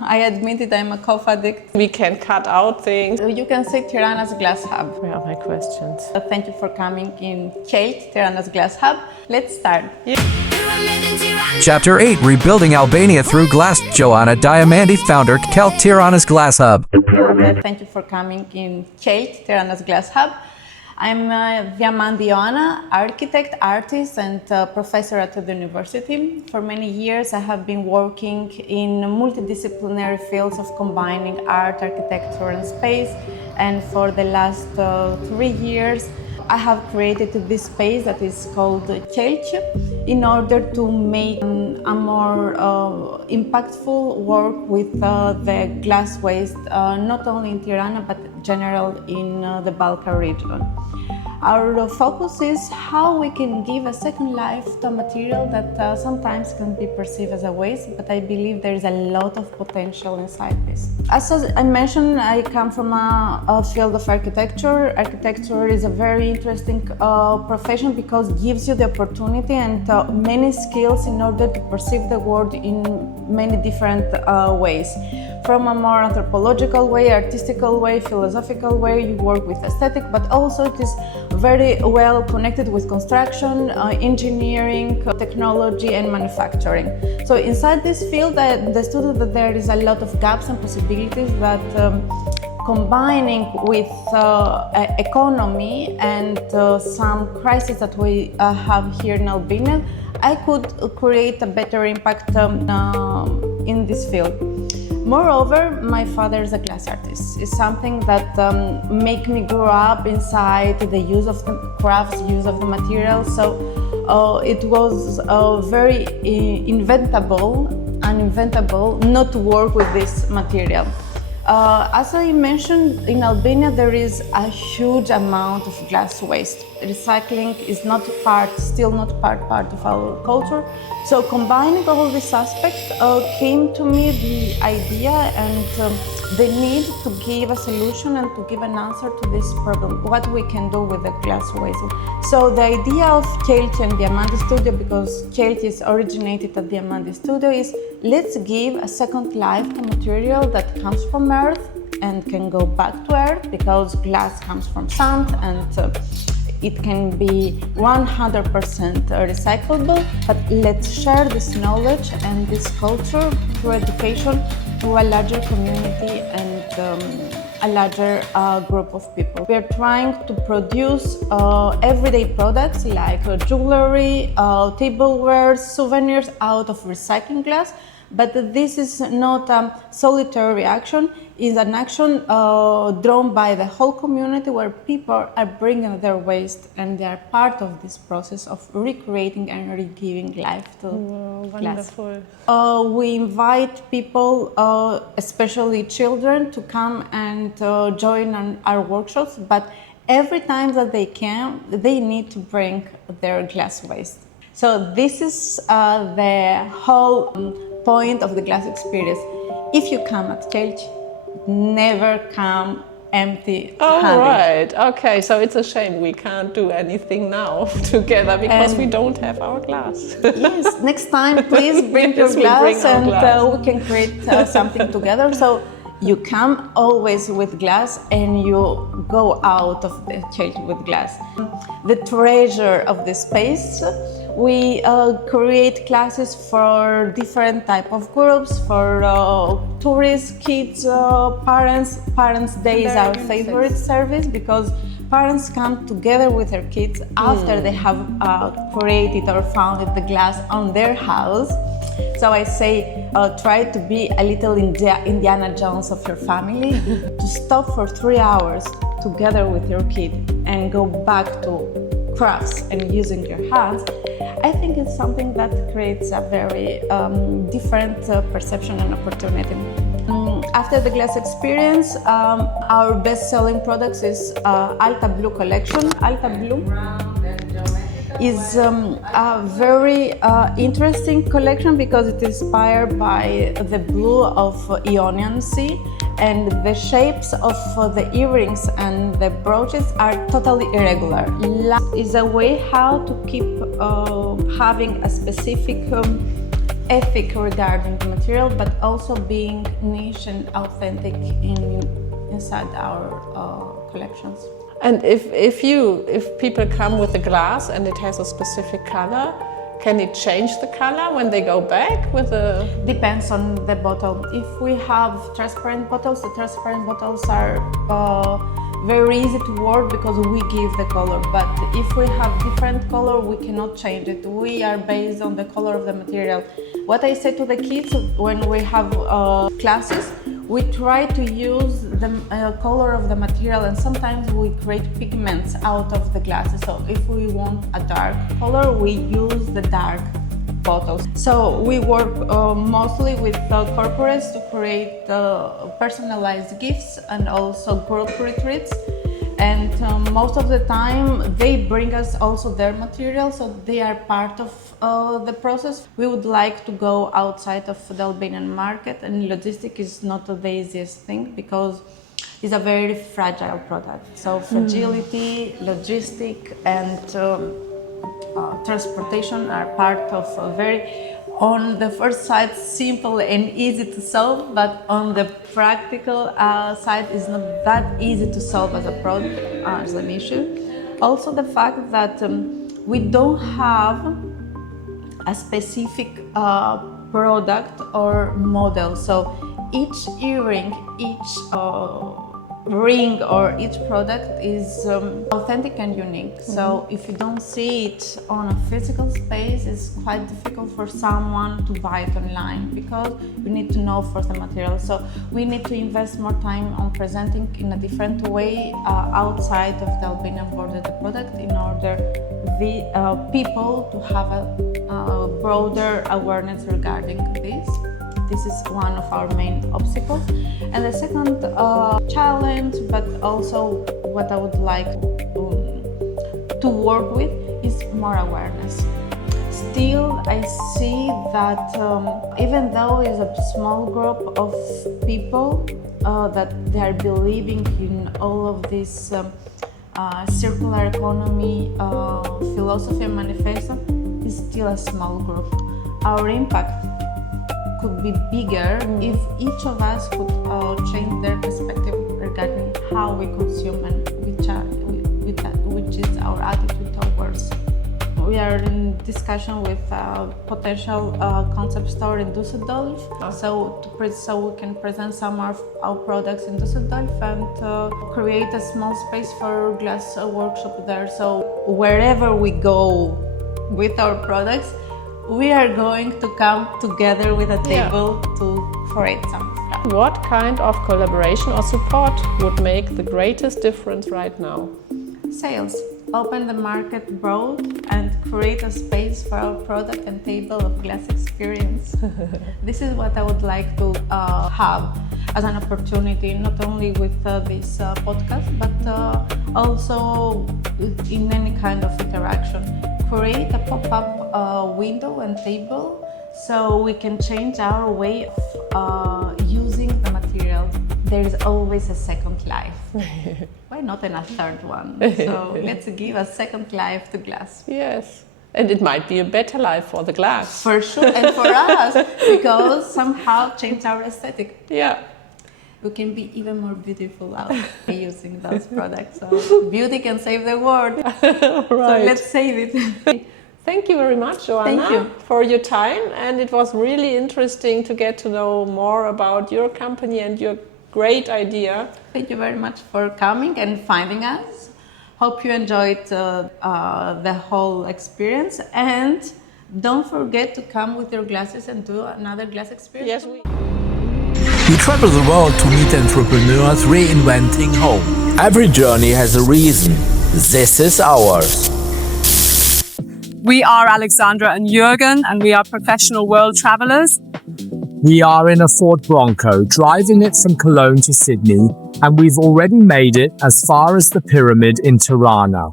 I admit it, I'm a cough addict. We can cut out things. You can say Tirana's Glass Hub. Where are my questions? Thank you for coming in QELQ, Tirana's Glass Hub. Let's start. Yeah. Chapter 8, Rebuilding Albania Through Glass. Joana Dhiamandi, founder, QELQ, Tirana's Glass Hub. Thank you for coming in QELQ, Tirana's Glass Hub. I'm Dhiamandi Joana, architect, artist, and professor at the university. For many years, I have been working in multidisciplinary fields of combining art, architecture, and space. And for the last 3 years, I have created this space that is called QELQ in order to make a more impactful work with the glass waste, not only in Tirana, but general in the Balkan region. Our focus is how we can give a second life to a material that sometimes can be perceived as a waste, but I believe there is a lot of potential inside this. As I mentioned, I come from a field of architecture. Architecture is a very interesting profession because it gives you the opportunity and many skills in order to perceive the world in many different ways. From a more anthropological way, artistical way, philosophical way, you work with aesthetic, but also it is very well connected with construction, engineering, technology, and manufacturing. So inside this field, I understood that there is a lot of gaps and possibilities that combining with economy and some crises that we have here in Albania, I could create a better impact in this field. Moreover, my father is a glass artist. It's something that make me grow up inside the use of the crafts, use of the material. So it was very uninventable not to work with this material. As I mentioned, in Albania there is a huge amount of glass waste. Recycling is still not part of our culture. So combining all these aspects came to me the idea and the need to give a solution and to give an answer to this problem, what we can do with the glass waste. So the idea of QELQ and Dhiamandi Studio, because QELQ is originated at Dhiamandi Studio, is let's give a second life to material that comes from earth and can go back to earth, because glass comes from sand and it can be 100% recyclable, but let's share this knowledge and this culture through education to a larger community and a larger group of people. We are trying to produce everyday products like jewelry, tableware, souvenirs out of recycling glass, but this is not a solitary action. It's an action drawn by the whole community where people are bringing their waste and they are part of this process of recreating and re-giving life to glass. Wonderful. We invite people, especially children, to come and join our workshops, but every time that they can, they need to bring their glass waste. So this is the whole point of the glass experience. If you come at QELQ, never come empty-handed. Oh, right. Okay, so it's a shame we can't do anything now together because we don't have our glass. Yes, next time please bring Yes, your glass bring our and glass. we can create something together. So you come always with glass and you go out of the QELQ with glass. The treasure of the space. We create classes for different type of groups, for tourists, kids, parents. Parents' Day is our favorite service because parents come together with their kids after they have created or founded the glass on their house. So I say, try to be a little Indiana Jones of your family, to stop for 3 hours together with your kid and go back to crafts and using your hands. I think it's something that creates a very different perception and opportunity. After the glass experience, our best-selling products is Alta Blue collection. Alta Blue is a very interesting collection because it is inspired by the blue of Ionian Sea, and the shapes of the earrings and the brooches are totally irregular. Is a way how to keep having a specific ethic regarding the material, but also being niche and authentic inside our collections. And if people come with a glass and it has a specific color, can it change the color when they go back with a... Depends on the bottle. If we have transparent bottles, the transparent bottles are very easy to work because we give the color. But if we have different color, we cannot change it. We are based on the color of the material. What I say to the kids when we have classes, we try to use the color of the material, and sometimes we create pigments out of the glasses. So if we want a dark color, we use the dark bottles. So we work mostly with corporates to create personalized gifts and also group retreats. And most of the time they bring us also their material, so they are part of the process. We would like to go outside of the Albanian market, and logistics is not the easiest thing because it's a very fragile product. So fragility, logistic, and transportation are part of a very, on the first side, simple and easy to solve, but on the practical side, it's not that easy to solve as a product, as an issue. Also, the fact that we don't have a specific product or model. So each earring, each ring or each product is authentic and unique. So if you don't see it on a physical space, it's quite difficult for someone to buy it online because you need to know first the material. So we need to invest more time on presenting in a different way outside of the Albanian border the product in order the people to have a broader awareness regarding this. This is one of our main obstacles. And the second challenge, but also what I would like to work with, is more awareness. Still, I see that even though it's a small group of people that they are believing in all of this circular economy philosophy and manifesto, is still a small group. Our impact could be bigger if each of us could change their perspective regarding how we consume and which is our attitude towards. We are in discussion with a potential concept store in Düsseldorf, so we can present some of our products in Düsseldorf and create a small space for glass workshop there. So wherever we go with our products, we are going to come together with a table to create some stuff. What kind of collaboration or support would make the greatest difference right now? Sales. Open the market broad and create a space for our product and table of glass experience. This is what I would like to have as an opportunity, not only with this podcast, but also in any kind of interaction. Create a pop-up window and table so we can change our way of using the material. There is always a second life. Why not a third one? So let's give a second life to glass. Yes, and it might be a better life for the glass. For sure, and for us, because somehow change our aesthetic. Yeah. We can be even more beautiful out using those products. So beauty can save the world. Right. So let's save it. Thank you very much, Joana, for your time. And it was really interesting to get to know more about your company and your great idea. Thank you very much for coming and finding us. Hope you enjoyed the whole experience. And don't forget to come with your glasses and do another glass experience. Yes, We travel the world to meet entrepreneurs reinventing home. Every journey has a reason. This is ours. We are Alexandra and Jürgen, and we are professional world travelers. We are in a Ford Bronco, driving it from Cologne to Sydney, and we've already made it as far as the Pyramid in Tirana.